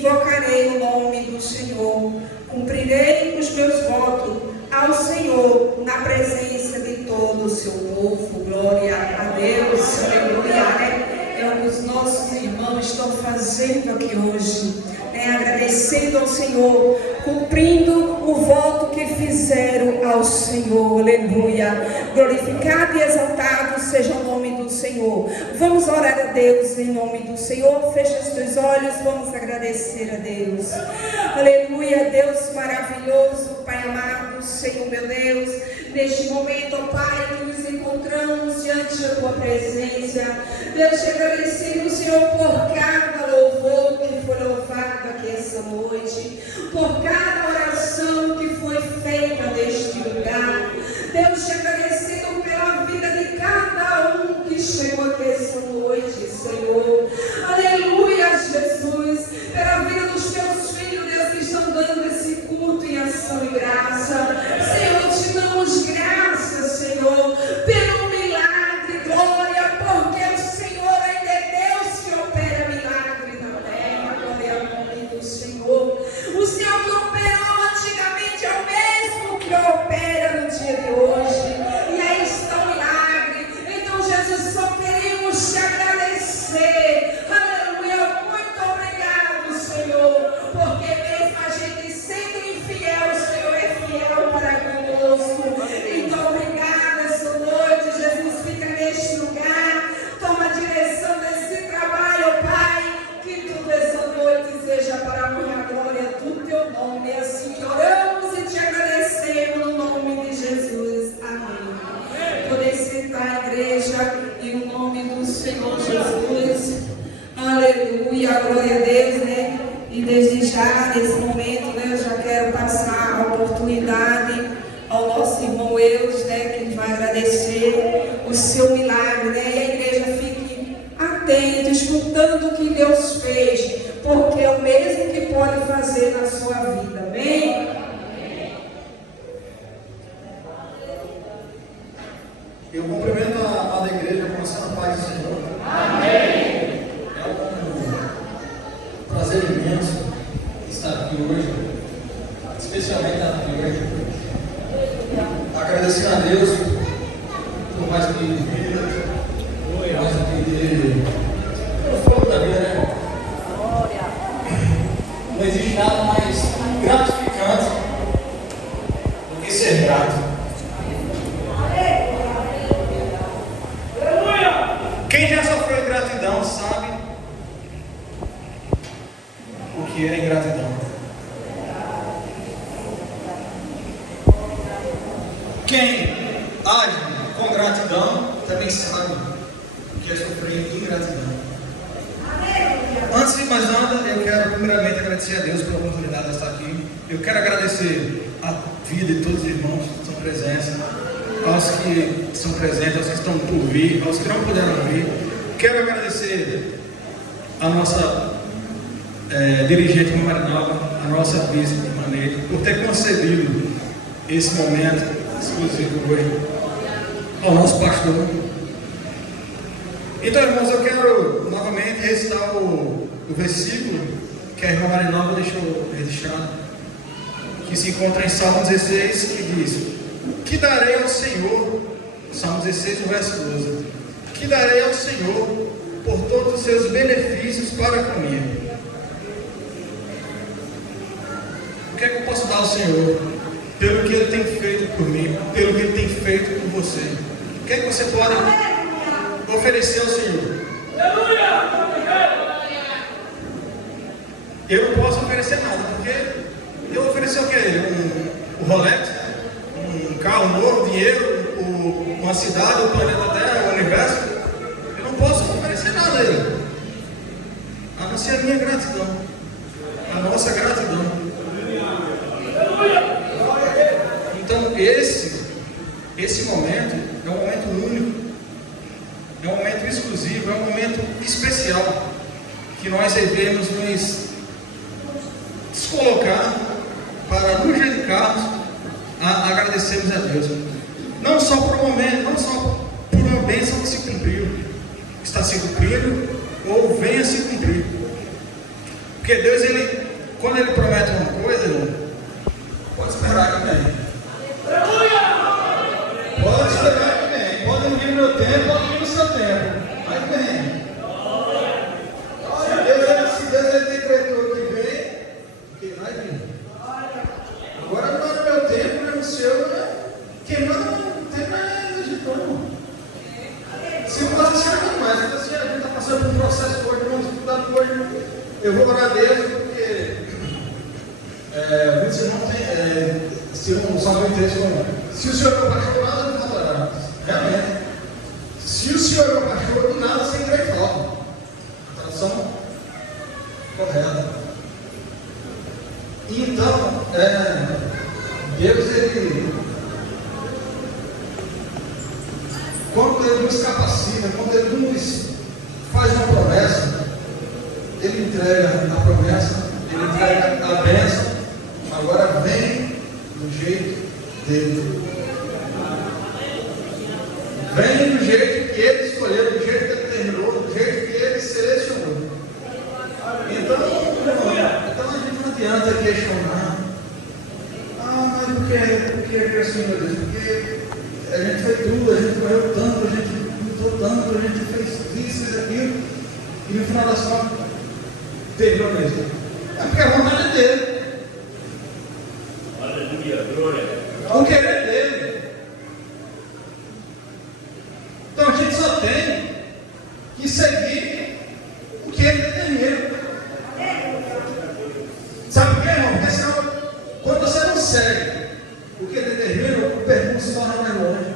invocarei o nome do Senhor, cumprirei os meus votos ao Senhor na presença de todo o seu povo. Glória a Deus, aleluia, É o que os nossos irmãos estão fazendo aqui hoje, agradecendo ao Senhor, cumprindo o voto que fizeram ao Senhor, aleluia. Glorificado e exaltado seja o nome do Senhor. Vamos orar a Deus em nome do Senhor. Fecha os teus olhos, vamos agradecer a Deus, aleluia. Deus maravilhoso, Pai amado, Senhor meu Deus, neste momento, ó Pai, que nos encontramos diante da Tua presença, Deus, te agradecemos, Senhor, por cada louvor que foi louvado aqui essa noite, por cada oração que foi feita neste lugar. Deus, te agradecendo pela vida de cada um que chegou aqui essa noite, Senhor. Aleluia, Jesus, pela vida dos teus filhos, Deus, que estão dando esse culto em ação e graça. Senhor, te damos graças, Senhor, pelo milagre, glória, porque o Senhor ainda é Deus que opera milagre na terra. Glória ao nome do Senhor. O Senhor que operou antigamente é o mesmo que opera no dia de hoje. E aí está o milagre. Então, Jesus, só queremos te agradecer. Aleluia. Muito obrigado, Senhor, porque mesmo a gente sendo infiel, o Senhor é fiel para conosco. Então, obrigada essa noite. Jesus, fica neste lugar. Toma a direção desse trabalho, Pai. Que tudo essa noite seja para a minha glória do teu nome. É assim que oramos e te agradecemos no nome de Jesus. Amém. Poder sentar a igreja em nome do Senhor Jesus. Aleluia, glória a Deus, E desde já, nesse momento, eu já quero passar a oportunidade ao nosso irmão Eus, que ele vai agradecer o seu milagre, E a igreja fique atenta, escutando o que Deus fez, porque é o mesmo que pode fazer na sua vida, amém? Eu cumprimento a amada igreja com a paz do Senhor. Amém. É um prazer imenso estar aqui hoje, especialmente aqui hoje, agradecendo a Deus por mais que vida, mais que pelo fogo da vida, Não existe nada mais gratificante do que ser grato. Quem já sofreu ingratidão sabe o que é ingratidão. Quem age com gratidão também sabe o que é sofrer ingratidão. Antes de mais nada, eu quero primeiramente agradecer a Deus pela oportunidade de estar aqui. Eu quero agradecer a vida de todos os irmãos que estão presentes, aos que são presentes, aos que estão por vir, aos que não puderam vir. Quero agradecer a nossa dirigente Marinalva, a nossa bispa Maneiro, por ter concedido esse momento exclusivo hoje ao nosso pastor. Então, irmãos, eu quero novamente recitar o versículo que a irmã Marinalva deixou registrado, que se encontra em Salmo 16, que diz: que darei ao Senhor, Salmo 16, no verso 12, que darei ao Senhor por todos os seus benefícios para comigo. O que é que eu posso dar ao Senhor pelo que Ele tem feito por mim, pelo que Ele tem feito por você? O que é que você pode oferecer ao Senhor? Eu não posso oferecer nada, porque eu vou oferecer o quê? Um Rolex, um carro novo, dinheiro, uma cidade, o planeta Terra, o universo. Eu não posso oferecer nada a Ele, a não ser a minha gratidão, a nossa gratidão. Então esse momento é um momento único, é um momento exclusivo, é um momento especial, que nós devemos nos descolocar para nos dedicarmos a agradecermos a Deus. Não só por um momento, não só por uma bênção que se cumpriu, está se cumprindo ou venha se cumprir. Porque Porque Deus, quando Ele promete uma coisa, irmão, pode esperar que vem. Pode esperar que vem. Pode não vir no meu tempo, pode vir no seu tempo. Mas vem. Se Deus decretou que vem, que vai vir. Agora não é no meu tempo, não é no seu, né? Quem manda no tempo é legítimo. Se não está sendo mais, se a gente está passando por um processo hoje, uma dificuldade hoje, eu vou orar a Deus, porque muitos irmãos têm, se não sabem o texto, se o Senhor é o pastor, nada me faltará. Realmente. Se o Senhor é o pastor, de nada sem crer falta. Tradução correta. Então, Deus, quando Ele nos capacita, quando Ele nos faz uma promessa, Ele entrega a promessa, Ele entrega a bênção, agora vem do jeito dele. Vem do jeito que Ele escolheu, do jeito que Ele terminou, do jeito que Ele selecionou. Então a gente não adianta questionar. Mas por que assim, meu Deus? Porque a gente fez tudo, a gente correu tanto, a gente lutou tanto, a gente fez isso, fez aquilo, e no final das contas, teve o mesmo. É porque a vontade é dele. Aleluia, glória. O querer dele. Então a gente só tem que seguir o que ele determina. Sabe por quê, irmão? Porque senão, quando você não segue o que ele determina, o percurso se torna mais longe.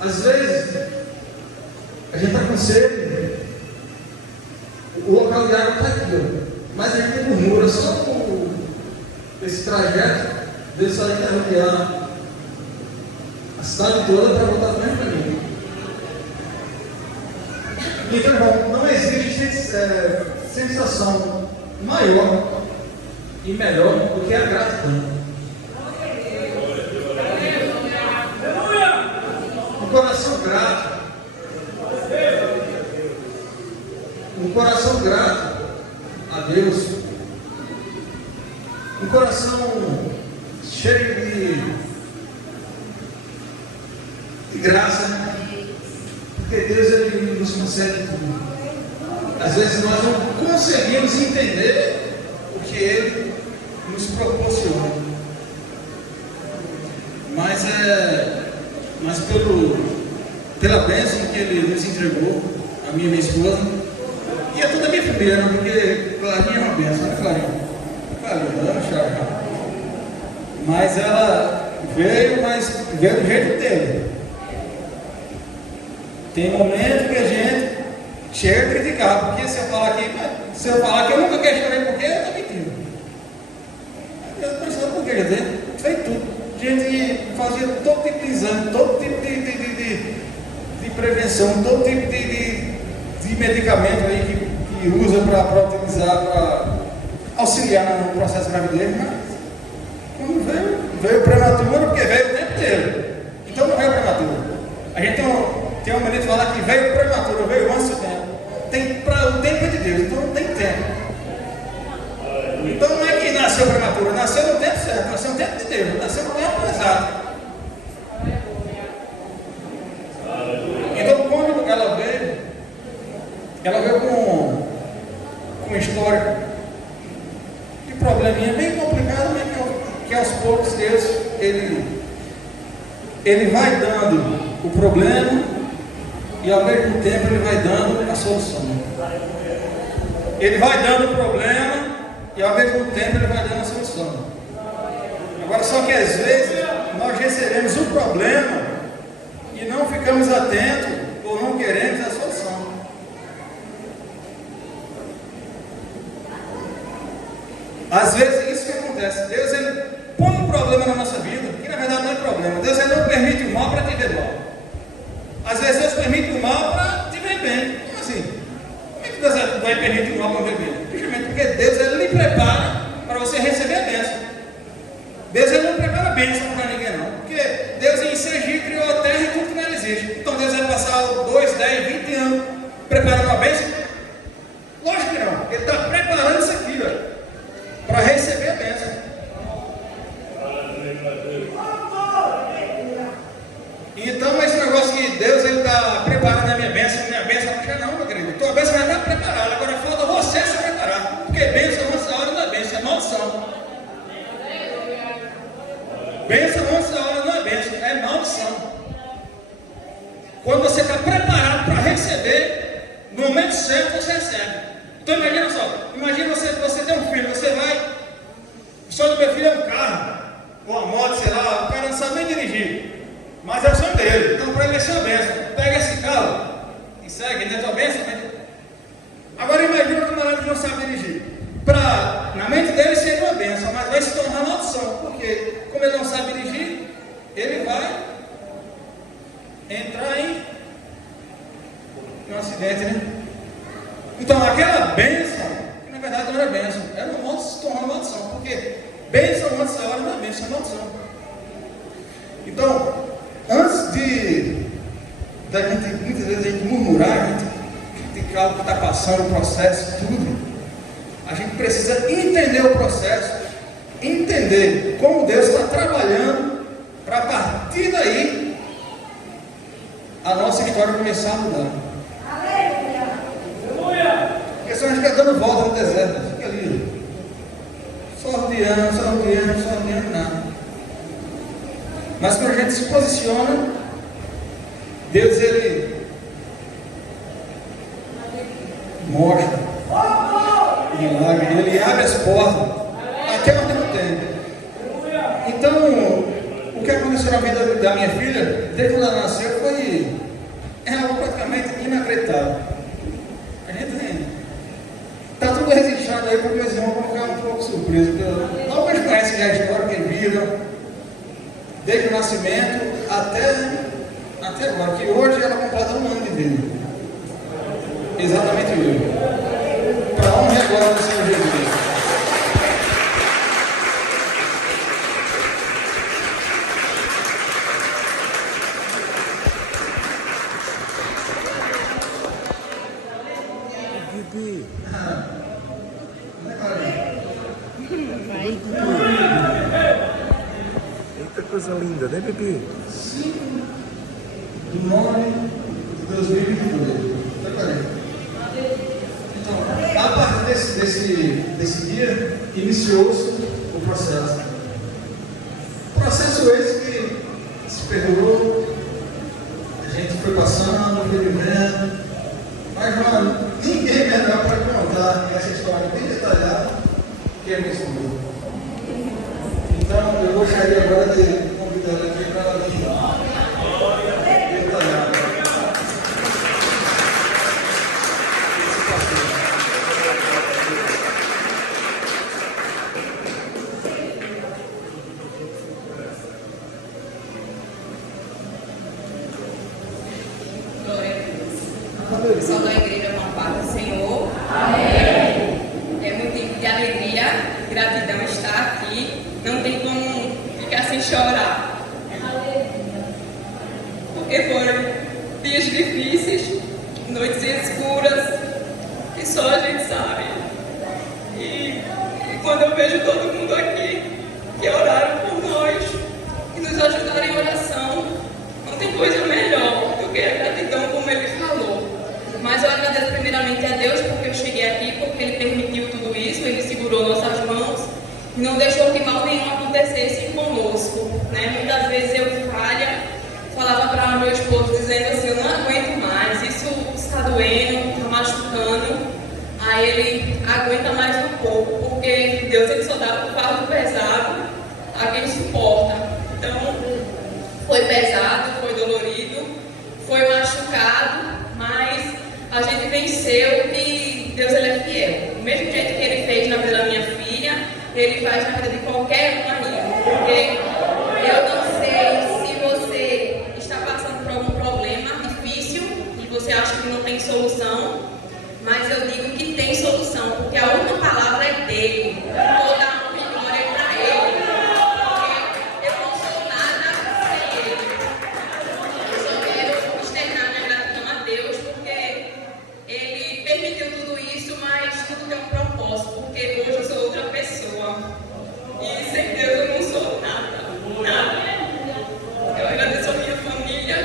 Às vezes, a gente está com sede, o local de água está aqui, ó, mas a gente tem murmura, só esse trajeto, Deus só tem que rodear a cidade toda para voltar para o mesmo caminho. Então, irmão, não existe sensação maior e melhor do que a gratidão. Um coração grato. Um coração grato a Deus. Um coração cheio de graça. Porque Deus, Ele nos concede tudo. Às vezes nós não conseguimos entender o que Ele nos proporciona. Mas pela bênção que Ele nos entregou, a minha e minha esposa, e a toda a minha família, porque Clarinha é uma bênção, né, Clarinha? Mas ela veio do jeito dele. Tem momento que a gente chega a criticar, porque se eu falar que eu nunca questionei por quê, eu estou mentindo. Eu pensava por quê, quer dizer, fez tudo. A gente fazia todo tipo de exame, todo tipo de prevenção, todo tipo de medicamento aí que usa para utilizar, para auxiliar no processo de gravidez, mas quando veio prematuro, porque veio o tempo inteiro. Então não veio prematuro. A gente tem uma maneira de falar que veio prematuro, veio antes do tempo. O tempo é de Deus, então não tem tempo. Então não é que nasceu prematuro, nasceu no tempo certo, nasceu no tempo de Deus, nasceu no tempo exato. Então quando ela veio com uma história de probleminha bem complicado, mas que aos poucos Deus, ele vai dando o problema e ao mesmo tempo Ele vai dando a solução. Ele vai dando o problema e ao mesmo tempo Ele vai dando a solução. Agora, só que às vezes nós recebemos o problema e não ficamos atentos ou não queremos a solução. Às vezes isso que acontece. Deus, Ele põe um problema na nossa vida, que na verdade não é problema. Deus, Ele não permite o mal para te ver mal. Às vezes Deus permite o mal para te ver bem. Como assim? Como é que Deus vai permitir o mal para ver bem? Justamente porque Deus, Ele lhe prepara para você receber a bênção. Deus, Ele não prepara a bênção para ninguém não. Porque Deus em Sergipe criou a terra e tudo que nela existe. Então Deus vai passar 2, 10, 20 anos preparando uma bênção? Quando você está preparado para receber, no momento certo você recebe. Então imagina só, imagina você tem um filho, você vai, o sonho do meu filho é um carro, ou uma moto, sei lá, o cara não sabe nem dirigir, mas é o sonho dele, então para ele vai ser uma bênção. Pega esse carro e segue, ele é tua bênção, né? Agora imagina que o camarada que não sabe dirigir. Na mente dele seria uma bênção, mas vai se tornar uma maldição, porque como ele não sabe dirigir, ele vai entrar em um acidente, né? Então aquela bênção, que na verdade não era bênção, era uma maldição, se tornou uma maldição, porque bênção antes da hora não é bênção, é maldição. Então, antes da gente, muitas vezes a gente murmurar, a gente criticar o que está passando, o processo, tudo, a gente precisa entender o processo, entender como Deus está trabalhando, para a partir daí a nossa história começar a mudar. Porque senão a gente fica dando volta no deserto, fica ali, só rodeando, nada. Mas quando a gente se posiciona, Deus ele mostra milagre, ele abre as portas até onde não tem. Então, o que aconteceu na vida da minha filha, desde quando ela nasceu, foi algo praticamente inacreditável. A gente está tudo registrado aí para meus irmãos vão ficar um pouco surpresos. Alguns conhecem já a história que viram, desde o nascimento até agora, que hoje ela completa 1 ano de vida. Exatamente hoje. Para honra e glória do Senhor Jesus. Bibi. Eita coisa linda, né, Bibi? 5 de 9 de 2022. Então, a partir desse dia, iniciou-se o processo. Processo esse que se perdurou, a gente foi passando, foi vivendo, mas, mano, ninguém melhor para contar essa história bem detalhada que a minha esposa. Então, eu gostaria agora de convidar ela aqui para ela vir detalhada. Pessoal da igreja, uma paz do Senhor. Amém. É motivo de alegria, gratidão estar aqui. Não tem como ficar sem chorar. Porque foram dias difíceis, noites escuras, que só a gente sabe. E quando eu vejo todo mundo aqui que oraram por nós, que nos ajudaram em oração, não tem coisa melhor do que a gratidão, como ele falou. Mas eu agradeço primeiramente a Deus porque eu cheguei aqui, porque Ele permitiu tudo isso, Ele segurou nossas mãos e não deixou que mal nenhum acontecesse conosco, né? Muitas vezes eu falava para meu esposo dizendo assim, eu não aguento mais, isso está doendo, está machucando. Aí ele aguenta mais um pouco, porque Deus ele só dá o fardo pesado a quem suporta. Então, foi pesado, foi dolorido, foi machucado, mas a gente venceu e Deus ele é fiel. Do mesmo jeito que Ele fez na vida da minha filha, Ele faz na vida de qualquer um aí. Porque eu não sei se você está passando por algum problema difícil e você acha que não tem solução, mas eu digo que tem solução, porque a última palavra é dele. Toda a glória é para Ele. Porque eu não sou nada sem Ele. Eu só quero externar minha gratidão a Deus, porque Ele permitiu tudo isso, mas tudo tem um propósito, porque hoje eu sou outra pessoa. E sem Deus eu não sou nada. Nada. Eu agradeço a minha família,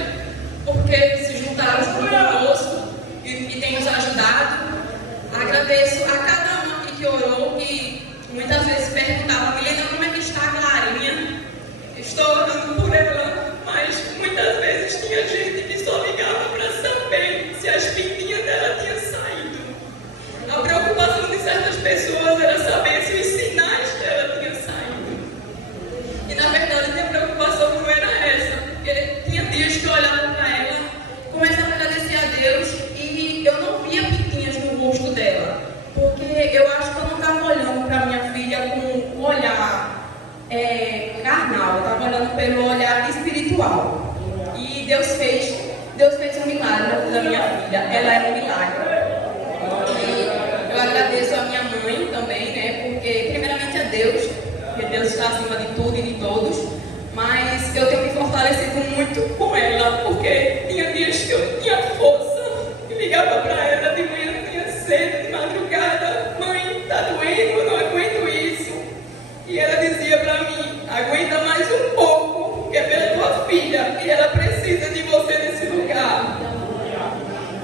porque se juntaram junto conosco e tem nos ajudado. Agradeço a cada um aqui que orou, que muitas vezes perguntava, Milena, como é que está a Clarinha? Estou orando por ela, mas muitas vezes tinha gente que só ligava carnal, eu estava olhando pelo olhar espiritual. E Deus fez um milagre na minha filha. Ela é um milagre. E eu agradeço a minha mãe também, né? Porque primeiramente a Deus, porque Deus está acima de tudo e de todos. Mas eu tenho me fortalecido muito com ela, porque tinha dias que eu tinha força e ligava para ela de manhã, tinha sede, de madrugada: mãe, tá doendo, eu não aguento isso. E ela dizia para mim: aguenta mais um pouco, que é pela tua filha, e ela precisa de você nesse lugar.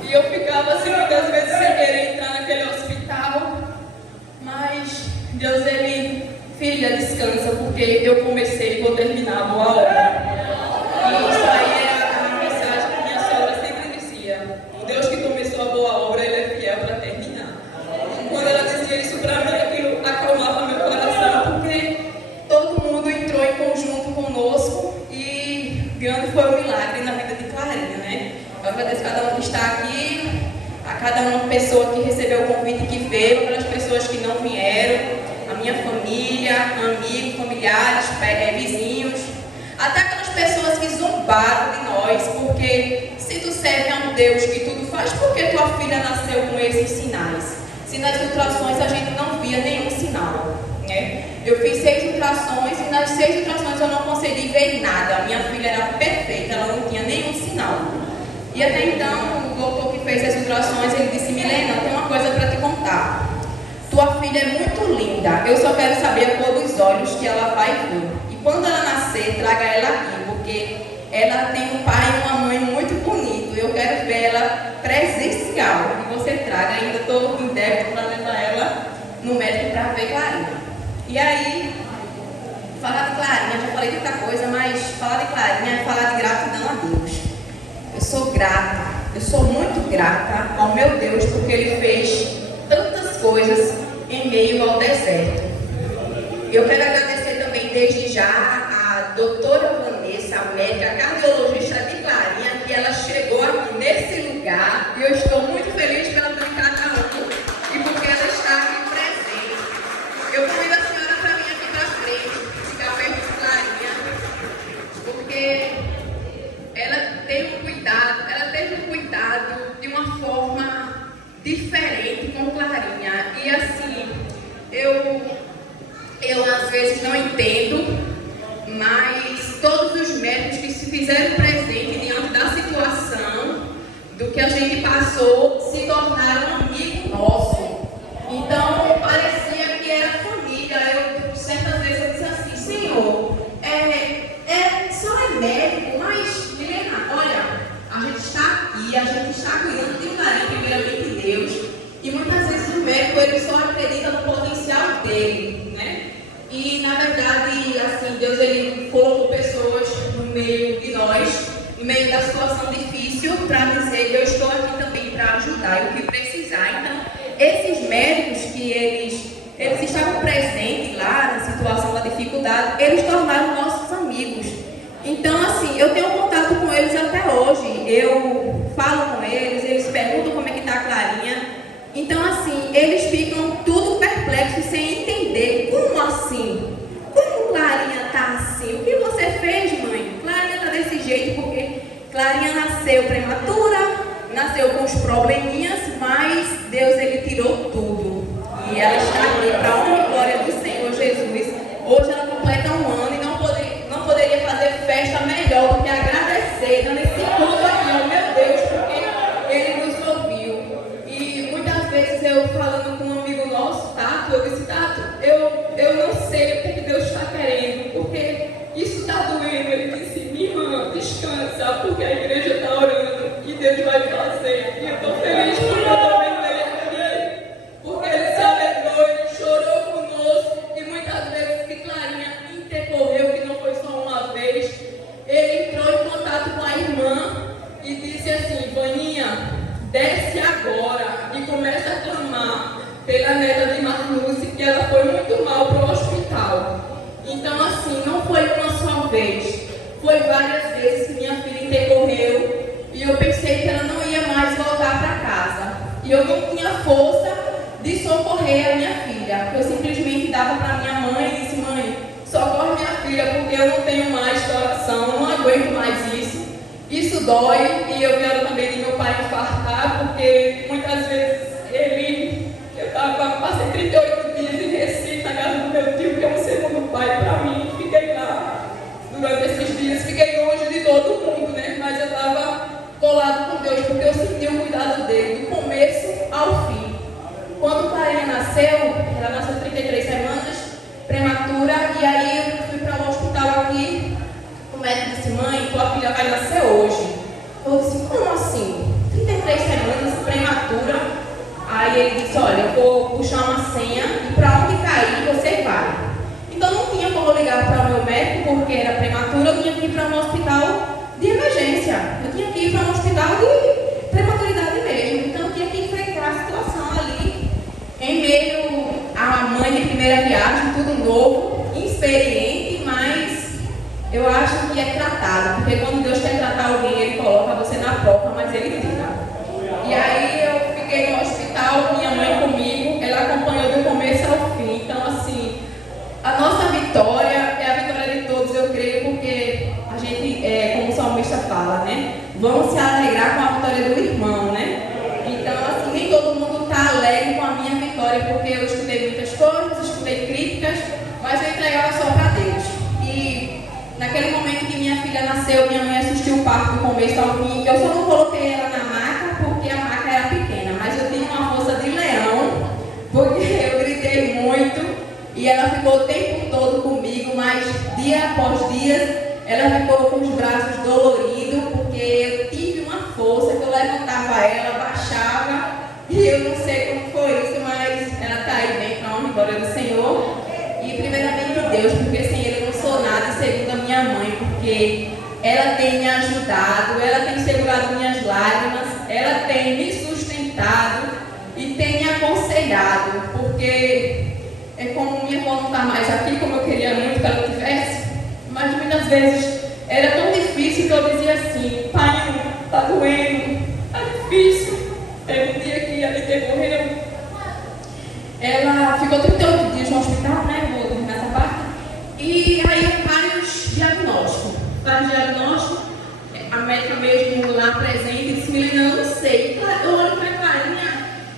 E eu ficava assim muitas vezes sem querer entrar naquele hospital, mas Deus, ele: filha, descansa, porque eu comecei e vou terminar a boa obra. E isso aí é a mensagem que minha sogra sempre dizia: o Deus que começou a boa obra, ele é fiel para terminar. E quando ela dizia isso para mim, aquilo acalmava meu coração, porque todo mundo entrou em conjunto conosco e grande foi um milagre na vida de Clarinha, né? Eu agradeço a cada um que está aqui, a cada uma pessoa que recebeu o convite, que veio, pelas pessoas que não vieram, a minha família, amigos, familiares, vizinhos, até aquelas pessoas que zombaram de nós, porque se tu serve a um Deus que tudo faz, por que tua filha nasceu com esses sinais? Se nas ultrações a gente não via nenhum sinal, né? Eu fiz 6 ultrações e nas 6 ultrações eu não consegui ver nada. A minha filha era perfeita, ela não tinha nenhum sinal. E até então, o doutor que fez as ultrações, ele disse: Milena, tem uma coisa para te contar. Tua filha é muito linda, eu só quero saber a cor dos olhos que ela vai ver. E quando ela nascer, traga ela aqui, porque ela tem um pai e uma mãe muito bonitos. Eu quero ver ela presencial. E você traga, ainda estou em débito para levar ela no médico para ver Clarinha. E aí, falar de Clarinha, já falei de muita coisa, mas falar de Clarinha é falar de gratidão a Deus. Eu sou grata, eu sou muito grata ao meu Deus, porque Ele fez tantas coisas em meio ao deserto. Eu quero agradecer também desde já a doutora Vanessa, a médica cardiologista de Clarinha, que ela chegou aqui nesse lugar, e eu estou muito feliz pela estar em cada um e porque ela está aqui presente. Eu convido a senhora para vir aqui para frente, ficar perto de Clarinha, porque ela teve um cuidado de uma forma diferente com Clarinha. E assim, eu às vezes não entendo, mas todos os médicos que se fizeram presente diante da situação do que a gente passou se tornaram amigos nossos. Então parecia que era família. Eu certas vezes eu disse assim: Senhor, só é médico, mas Milena, olha, a gente está aqui, a gente está cuidando de Clarinha, primeiramente de Deus, e muitas vezes o médico ele só acredita no potencial dele, né? E na verdade, assim, Deus ele colocou pessoas no meio de nós, no meio da situação difícil, para dizer que eu estou aqui também para ajudar e o que precisar. Então, esses médicos que eles estavam presentes lá na situação da dificuldade, eles tornaram nossos amigos. Então, assim, eu tenho contato com eles até hoje. Eu falo com eles, eles perguntam como é que está a Clarinha. Então, assim, eles ficam tudo perplexos, sem entender. Como assim? Como Clarinha está assim? O que você fez, mãe? Clarinha está desse jeito porque Clarinha nasceu prematura, nasceu com os probleminhas, mas Deus, ele tirou tudo. E ela está aqui para a honra e glória do Senhor Jesus. Hoje ela completa um ano e não poderia fazer festa melhor do que agradecer, dando esse culto aqui, ó, meu Deus, porque Ele nos ouviu. E muitas vezes eu falando com um amigo nosso, Tato, eu disse: Tato, eu não sei o que Deus está querendo, porque isso está doendo. Ele disse: minha irmã, descansa, porque a igreja está orando e Deus vai fazer. E eu estou feliz porque eu também veio aqui, porque Ele se alegrou, Ele chorou conosco. E muitas vezes que Clarinha intercorreu, que não foi só uma vez, ele entrou em contato com a irmã e disse assim: Vaninha, desce agora e começa a clamar pela neta de Marluce, que ela foi muito mal para o hospital. Então, assim, não foi uma só vez, foi várias vezes que minha filha intercorreu e eu pensei que ela não ia mais voltar para casa. E eu não tinha força de socorrer a minha filha. Eu simplesmente dava para minha mãe e disse: mãe, socorre minha isso dói, e eu quero também de meu pai infartar, porque muitas vezes passei 38 dias em Recife, na casa do meu tio, que é um segundo pai para mim. Fiquei lá durante esses dias, fiquei longe de todo mundo, né? Mas eu estava colado com Deus, porque eu senti o cuidado dele, do começo ao fim. Quando Clarinha nasceu, ela nasceu 33 semanas, prematura, e aí eu fui para o hospital aqui. O médico disse: mãe, tua filha vai nascer hoje. Eu disse: como assim? 33 semanas, prematura. Aí ele disse: olha, eu vou puxar uma senha e para onde cair você vai. Então não tinha como ligar para o meu médico, porque era prematura, eu tinha que ir para um hospital de emergência. Eu tinha que ir para um hospital de prematuridade mesmo. Então eu tinha que enfrentar a situação ali, em meio à mãe de primeira viagem, tudo novo, inexperiente, mas eu acho que é tratado, porque quando Deus quer tratar alguém, Ele coloca você na prova, mas Ele tira. E aí eu fiquei no hospital, minha mãe comigo, ela acompanhou do começo ao fim. Então, assim, a nossa vitória é a vitória de todos, eu creio, porque a gente, como o salmista fala, né? Vamos se alegrar com a vitória do irmão, né? Então, assim, nem todo mundo está alegre com a minha vitória, porque eu escutei muitas coisas, escutei críticas, mas eu entregava só para Deus. E naquele momento que minha filha nasceu, minha mãe assistiu o parto do começo ao fim. Eu só não coloquei ela na maca, porque a maca era pequena, mas eu tinha uma força de leão, porque eu gritei muito e ela ficou o tempo todo comigo, mas dia após dia ela ficou com os braços doloridos, porque eu tive uma força que eu levantava ela, baixava, e eu não sei como foi isso, mas ela está aí bem para a honra e glória do Senhor. E primeiramente Deus, porque sem Ele eu não sou nada, e segundo a minha mãe, porque ela tem me ajudado, ela tem segurado minhas lágrimas, ela tem me sustentado e tem me aconselhado, porque é como minha irmã não está mais aqui, como eu queria muito que ela tivesse, mas muitas vezes era tão difícil que eu dizia assim: pai, está doendo, está difícil. Teve um dia que a Lite morreu, ela ficou 38 dias no hospital, né? Vou terminar essa parte. E aí vários diagnósticos, a médica mesmo lá presente disse: menina, eu não sei, eu olho para a Clarinha,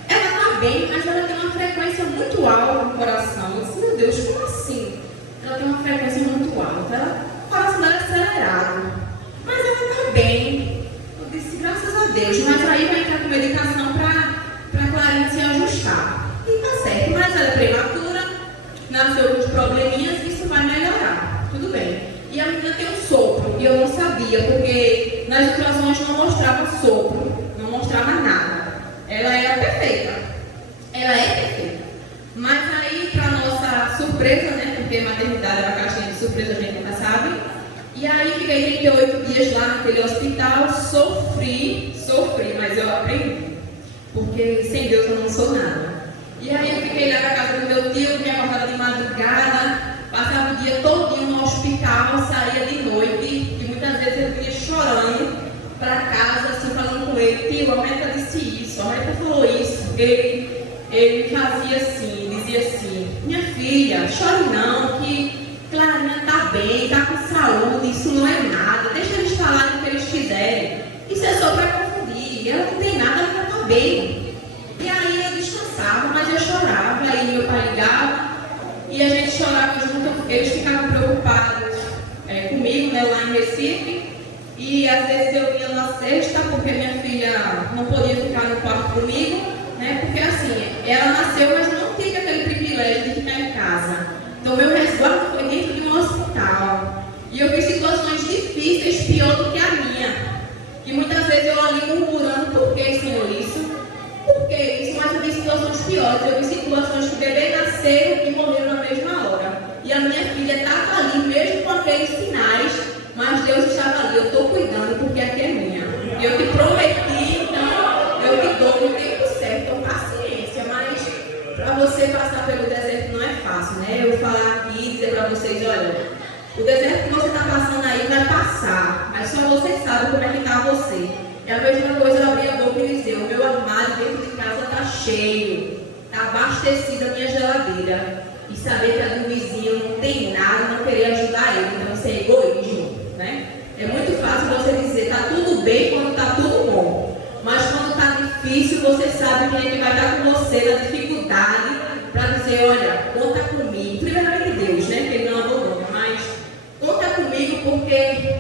ela está bem, mas ela tem uma frequência muito alta no coração. Eu disse: meu Deus, como assim? Ela tem uma frequência muito alta, o coração dela é acelerado, mas ela está bem. Eu disse: graças a Deus, mas aí vai entrar com medicação para a Clarinha se ajustar. E tá certo, mas ela é prematura, nasceu com os probleminhas, isso vai melhorar, tudo bem. E a menina tem um sopro, e eu não sabia, porque nas ultrassons não mostrava sopro, não mostrava nada. Ela era perfeita, ela é perfeita. Mas aí, para nossa surpresa, né, porque maternidade é uma caixinha de surpresa, a gente nunca sabe. E aí fiquei 38 dias lá naquele hospital, sofri, mas eu aprendi, porque sem Deus eu não sou nada. E aí eu fiquei lá na casa do meu tio, me acordava de madrugada, passava o dia todinho no hospital, saía de noite, e muitas vezes eu vinha chorando para casa, assim, falando com ele: tio, a médica disse isso, a médica falou isso. Ele fazia assim, dizia assim: minha filha, chore não, que Clarinha está bem, está com saúde, isso não é nada, deixa eles falarem o que eles quiserem, isso é só para confundir, ela não tem nada, ela está bem. E aí eu descansava, mas eu chorava, aí meu pai ligava e a gente chorava junto, eles ficavam preocupados comigo, né, lá em Recife, e às vezes eu vinha na sexta, porque minha filha não podia ficar no quarto comigo, né, porque assim, ela nasceu, mas não tive aquele privilégio de ficar em casa. Então meu resguardo foi dentro de um hospital, e eu vi situações difíceis, pior do que a minha, e muitas vezes eu ali murmurando: por que, Senhor, isso? Por que isso? Mas eu vi situações piores. Eu vi situações que o bebê nasceu e morreu na mesma hora. E a minha filha estava ali, mesmo com aqueles sinais, mas Deus estava ali: eu estou cuidando, porque aqui é minha. E eu te prometi, então eu te dou no tempo certo. Então, paciência. Mas para você passar pelo deserto não é fácil, né? Eu falar aqui e dizer para vocês: olha, o deserto que você está passando aí vai passar, mas só você sabe como é que está você. É a mesma coisa, eu abri a boca e dizer: o meu armário dentro de casa está cheio, está abastecida a minha geladeira. E saber que a do vizinho não tem nada, não querer ajudar ele, então isso é egoísmo, né? É muito fácil você dizer: está tudo bem quando está tudo bom. Mas quando está difícil, você sabe quem é que vai estar com você na dificuldade para dizer, olha, conta comigo. Primeiramente Deus, né? Que Ele não abandona, mas conta comigo porque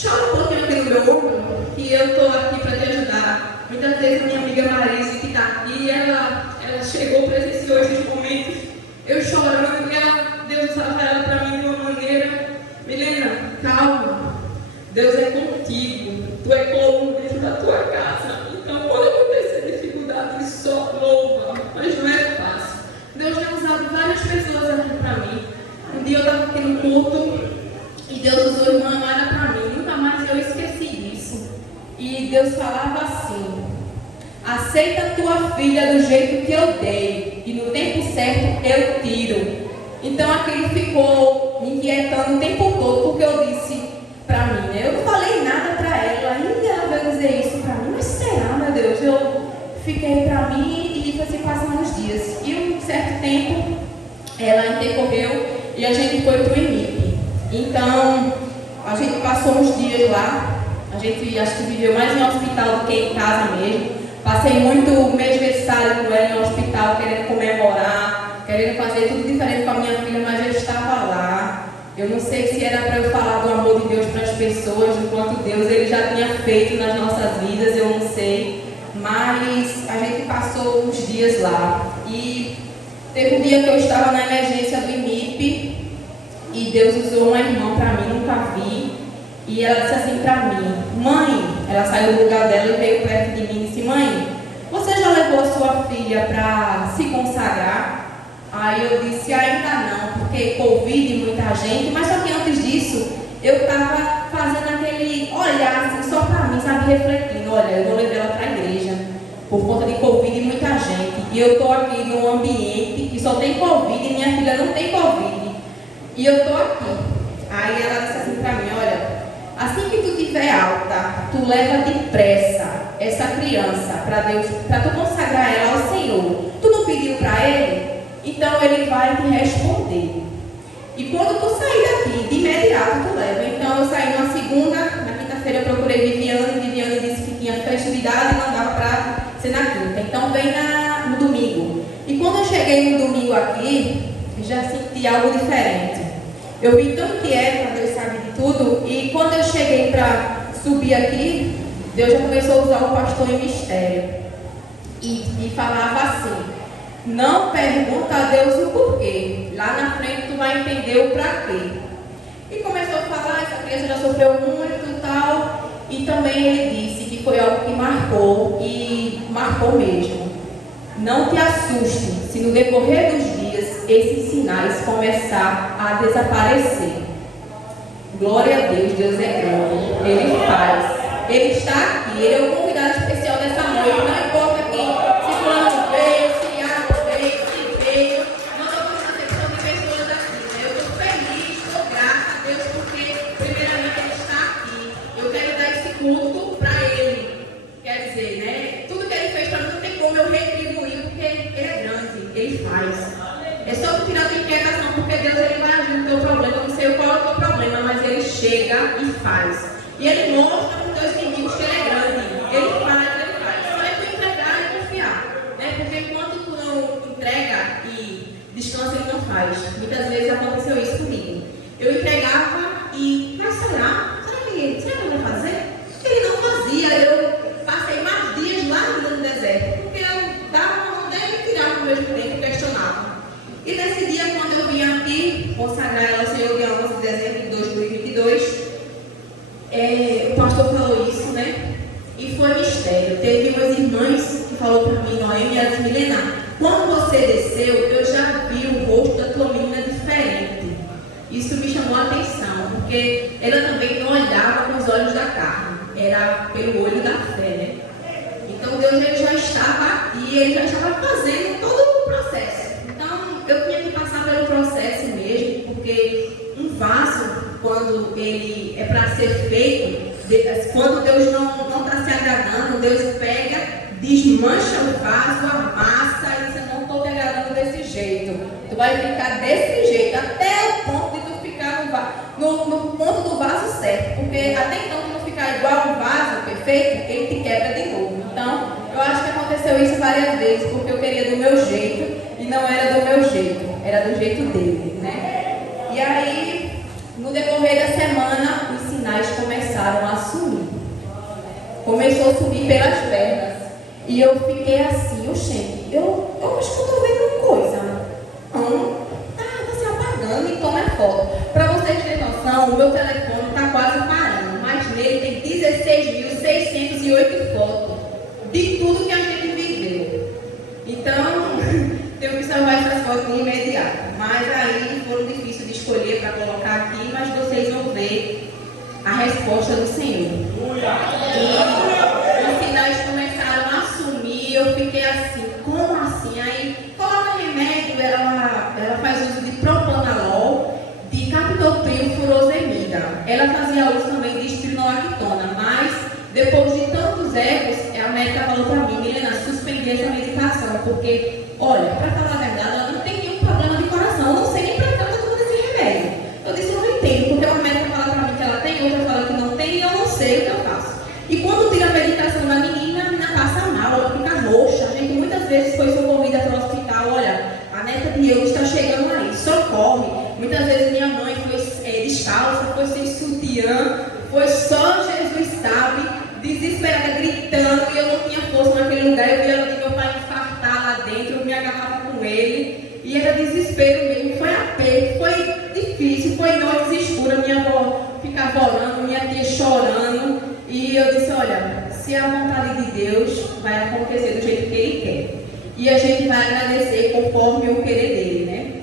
chora um pouquinho aqui no meu ombro que eu estou aqui para te ajudar. Muitas vezes a minha amiga Marise, que está aqui, ela chegou, presenciou esses momentos, eu chorando, e Deus usava ela para mim de uma maneira, Milena, calma, Deus é contigo, tu é coluna dentro da tua casa, então quando acontecer dificuldade, só louva, mas não é fácil. Deus tem usado várias pessoas aqui para mim. Um dia eu estava aqui no culto e Deus usou a irmã Mara para mim, nunca mais eu esqueci disso. E Deus falava assim: aceita a tua filha do jeito que eu dei, e no tempo certo eu tiro. Então aquilo ficou me inquietando o tempo todo, porque eu disse para mim, né? Eu não falei nada para ela, ainda ela vai dizer isso para mim, mas será, meu Deus? Eu fiquei para mim e foi se passando os dias. E um certo tempo ela intercorreu e a gente foi para o IMIP. Então a gente passou uns dias lá, a gente acho que viveu mais em hospital do que em casa mesmo. Passei muito mêsversário com ela em hospital, querendo comemorar, querendo fazer tudo diferente com a minha filha, mas eu estava lá. Eu não sei se era para eu falar do amor de Deus para as pessoas, do quanto Deus Ele já tinha feito nas nossas vidas, eu não sei. Mas a gente passou uns dias lá. E teve um dia que eu estava na emergência do IMIP e Deus usou uma irmã para mim, nunca vi. E ela disse assim para mim, mãe, ela saiu do lugar dela e veio perto de mim e disse, mãe, você já levou a sua filha para se consagrar? Aí eu disse, ainda não, porque Covid muita gente, mas só que antes disso, eu estava fazendo aquele olhar assim, só para mim, sabe, refletindo, olha, eu vou levar ela para a igreja, por conta de Covid muita gente, e eu estou aqui num ambiente que só tem Covid e minha filha não tem Covid, e eu estou aqui. Aí ela disse assim para mim, olha, assim que tu tiver alta, tu leva depressa essa criança para Deus, para tu consagrar ela ao Senhor. Tu não pediu para Ele? Então Ele vai te responder. E quando tu sair daqui, de imediato tu leva. Então eu saí na segunda, na quinta-feira eu procurei Viviane disse que tinha festividade e não dava para ser na quinta. Então vem no domingo. E quando eu cheguei no domingo aqui, já senti algo diferente. Eu vim tão inquieta, Deus sabe de tudo, e quando eu cheguei para subir aqui, Deus já começou a usar o pastor em mistério. E falava assim, não pergunta a Deus o porquê, lá na frente tu vai entender o pra quê. E começou a falar, essa criança já sofreu muito e tal, e também ele disse que foi algo que marcou, e marcou mesmo. Não te assuste se no decorrer dos dias esses sinais começar a desaparecer. Glória a Deus, Deus é bom, Ele faz. Ele está aqui, Ele é o convidado especial dessa noite, não importa quem, se fulano veio, se Iago veio, se veio, não estou com atenção de pessoas aqui, né? Eu estou feliz, estou grata a Deus, porque primeiramente Ele está aqui. Eu quero dar esse culto para Ele. Quer dizer, né? Tudo que Ele fez para mim não tem como eu retribuir, porque Ele é grande, Ele faz. É só tu tirar a tua inquietação, porque Deus Ele vai agir no teu problema. Eu não sei qual é o teu problema, mas Ele chega e faz. E Ele mostra para os teus inimigos que Ele é grande. Ele faz, Ele faz. Só é tu entregar e confiar. Né? Porque enquanto tu não entrega e descansa, Ele não faz. Muitas vezes aconteceu isso comigo. Eu entregava e, mas será? Será que Ele vai fazer? Ele não fazia. Eu passei mais dias lá no deserto. Porque eu dava uma mão dele e tirava ao mesmo tempo, questionava. E nesse dia, quando eu vim aqui consagrar ela ao Senhor, dia 11 de dezembro de 2022, o pastor falou isso, né? E foi mistério. Teve umas irmãs que falou para mim, Noemi, e ela disse, Milena, quando você desceu, eu já vi o rosto da tua menina diferente. Isso me chamou a atenção, porque ela também não olhava com os olhos da carne, era pelo olho da fé, né? Então Deus Ele já estava aqui, Ele já estava fazendo todo o processo. Então eu tinha que passar pelo processo mesmo, porque um vaso, quando ele é para ser feito, quando Deus não está se agradando, Deus pega, desmancha o vaso, amassa e diz, eu não estou te agradando desse jeito. Tu vai ficar desse jeito, até o ponto de tu ficar no ponto do vaso certo, porque até então tu não fica ficar igual um vaso perfeito, ele te quebra de novo. Então, eu acho que aconteceu isso várias vezes, porque eu queria do meu jeito e não era do meu jeito, era do jeito dele, né? E aí, no decorrer da semana, os sinais começaram a sumir. Começou a sumir pelas pernas. E eu fiquei assim, gente, eu acho que eu estou vendo uma coisa. Tá se apagando e toma foto. Para vocês terem noção, o meu telefone está quase parando, mas nele tem 16.608 fotos de tudo que a gente viveu. Então, tenho que salvar essas fotos de imediato. Mas aí foram difíceis de escolher para colocar aqui, mas vocês vão ver a resposta do Senhor. E os sinais começaram a sumir, eu fiquei assim, como assim? Aí coloca remédio, ela faz uso de propanolol, de captopril furosemida. Ela fazia uso também de espironolactona, mas depois de tantos ecos, a médica falou para mim, Milena, suspender essa medicação, porque, olha, para falar a verdade, ela não tem nenhum problema de coração, eu não sei nem para que eu estou tomando esse remédio. Eu disse, eu não entendo, porque uma médica fala para mim que ela tem, outra fala que não tem, e eu não sei o que eu faço. E quando tira a medicação da menina, a menina passa mal, ela fica roxa. A gente muitas vezes foi socorrida para o hospital, olha, a neta de eu está chegando aí, socorre. Muitas vezes minha mãe foi descalça, foi sem sutiã, foi só Jesus sabe, desesperada, gritando, e eu não tinha força naquele lugar. Eu via meu pai infartar lá dentro, eu me agarrava com ele, e era desespero mesmo, foi aperto, foi difícil, foi noites escuras, minha avó ficava orando, minha tia chorando, e eu disse, olha, se é a vontade de Deus, vai acontecer do jeito que Ele quer, e a gente vai agradecer conforme o querer dele, né?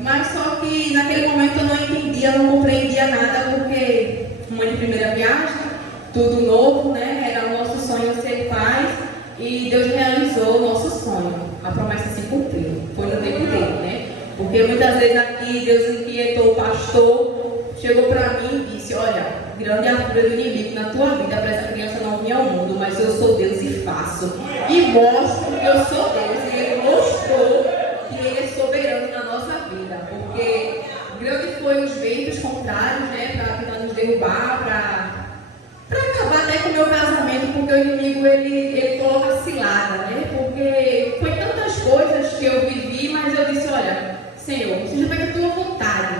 Mas só que naquele momento eu não entendia, não compreendia nada, porque mãe de primeira viagem, tudo novo, né? Era o nosso sonho ser pais, e Deus realizou o nosso sonho. A promessa se cumpriu, foi no tempo dele, né? Porque muitas vezes aqui Deus inquietou o pastor, chegou para mim e disse, olha, grande é a fúria do inimigo na tua vida, para essa criança não vir ao mundo, mas eu sou Deus e faço. E mostro que eu sou Deus, e Ele mostrou que Ele é soberano na nossa vida, porque grande foi os ventos contrários, né, para tentar nos derrubar, para acabar até com o meu casamento, porque o inimigo ele coloca cilada, né? Porque foi tantas coisas que eu vivi, mas eu disse, olha, Senhor, seja feita a tua vontade.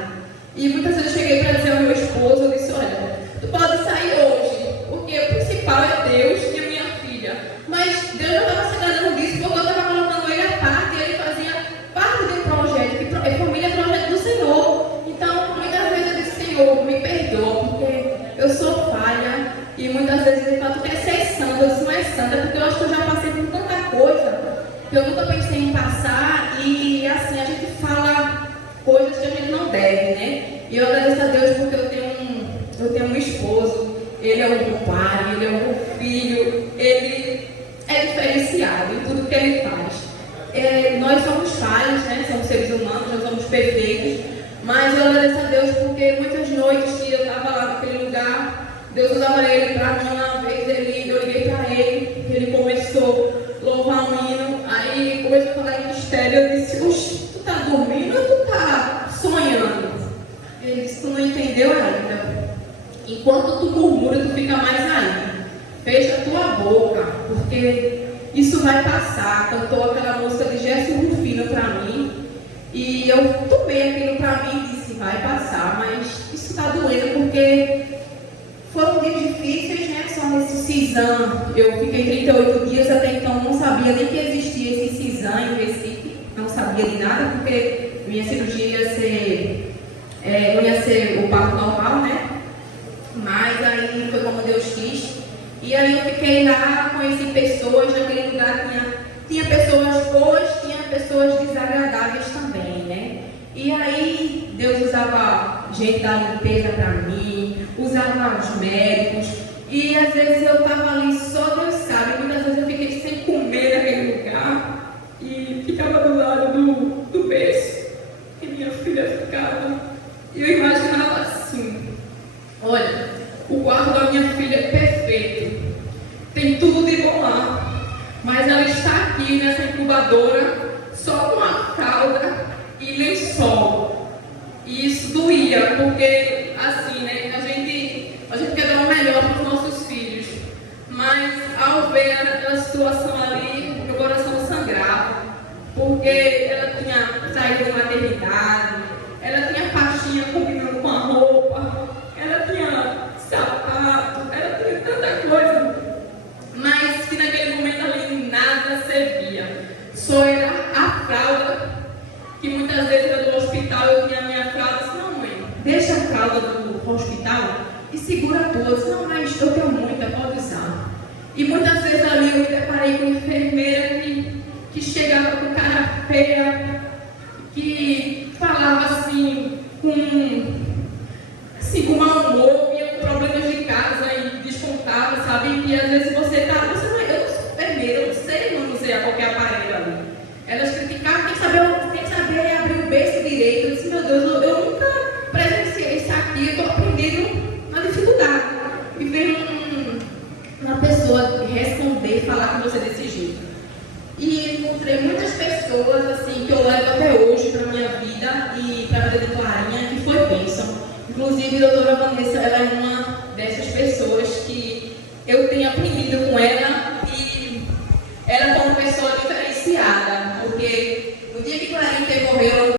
E muitas vezes eu cheguei para dizer ao meu esposo, eu disse, olha, tu pode sair hoje, porque o principal é Deus e a minha filha. Mas Deus não estava se agradando disso, porque eu estava colocando ele à parte, e ele fazia parte de um projeto, que família é projeto do Senhor. Então, muitas vezes eu disse, Senhor, me perdoa, porque eu sou falha, e muitas vezes ele fala, tu quer ser santa, eu disse, não é santa, porque eu acho que eu já passei por tanta coisa, que eu nunca pensei em passar, e assim, a gente fala coisas que a gente não deve, né? E eu agradeço a Deus porque eu tenho um esposo, ele é um bom pai, ele é um bom filho, ele é diferenciado em tudo que ele faz. Nós somos falhos, né? Somos seres humanos, nós somos perfeitos, mas eu agradeço a Deus porque muitas noites que eu estava lá naquele lugar, Deus usava ele para mim. Uma vez eu liguei para ele começou a louvar um hino, aí começou a falar em mistério, eu disse, oxe, tu tá dormindo ou tu tá sonhando? Ele disse, tu não entendeu ainda. Enquanto tu murmura, tu fica mais ainda. Fecha a tua boca, porque isso vai passar. Cantou aquela música de Gerson Rufino para mim, e eu tomei aquilo para mim e disse, vai passar, mas isso está doendo, porque foram dias difíceis, né? Só nesse CISAM, eu fiquei 38 dias, até então não sabia nem que existia esse CISAM em Recife, não sabia de nada, porque minha cirurgia não ia ser o parto normal, né? Mas aí foi como Deus quis. E aí eu fiquei lá, conheci pessoas, naquele lugar tinha pessoas boas, tinha pessoas desagradáveis também, né? E aí Deus usava gente da limpeza para mim, usava os médicos, e às vezes eu estava ali, só Deus sabe, muitas vezes eu fiquei sem comer naquele lugar, e ficava do lado do berço, que minha filha ficava, e eu imaginava assim, olha, o quarto da minha filha é perfeito, tem tudo de bom lá, mas ela está aqui nessa incubadora só com a cauda e lençol. E isso doía, porque assim, né, a gente quer dar o melhor para os nossos saído da maternidade, ela tinha pastinha combinando com a roupa, ela tinha sapato, ela tinha tanta coisa, mas que naquele momento ali nada servia. Só era a fralda, que muitas vezes eu do hospital eu tinha a minha fralda, disse, não mãe, deixa a fralda do hospital e segura a tua. Disse, não, mas eu tenho muita, pode usar. E muitas vezes ali eu me deparei com uma enfermeira que chegava com cara feia, que falava assim, com mau humor, vinha com problemas de casa e descontava, sabe? E às vezes eu não sou enfermeira, eu não sei manusear qualquer aparelho ali. Elas criticavam, tem que saber abrir o berço direito. Eu disse, meu Deus, eu nunca presenciei isso aqui, eu estou aprendendo na dificuldade. E veio uma pessoa responder, falar com você desse jeito. E encontrei muitas pessoas assim que eu levo até hoje para a minha vida e para a vida de Clarinha, que foi bênção. Inclusive, a doutora Vanessa, ela é uma dessas pessoas que eu tenho aprendido com ela e ela é uma pessoa diferenciada, porque no dia que Clarinha morreu,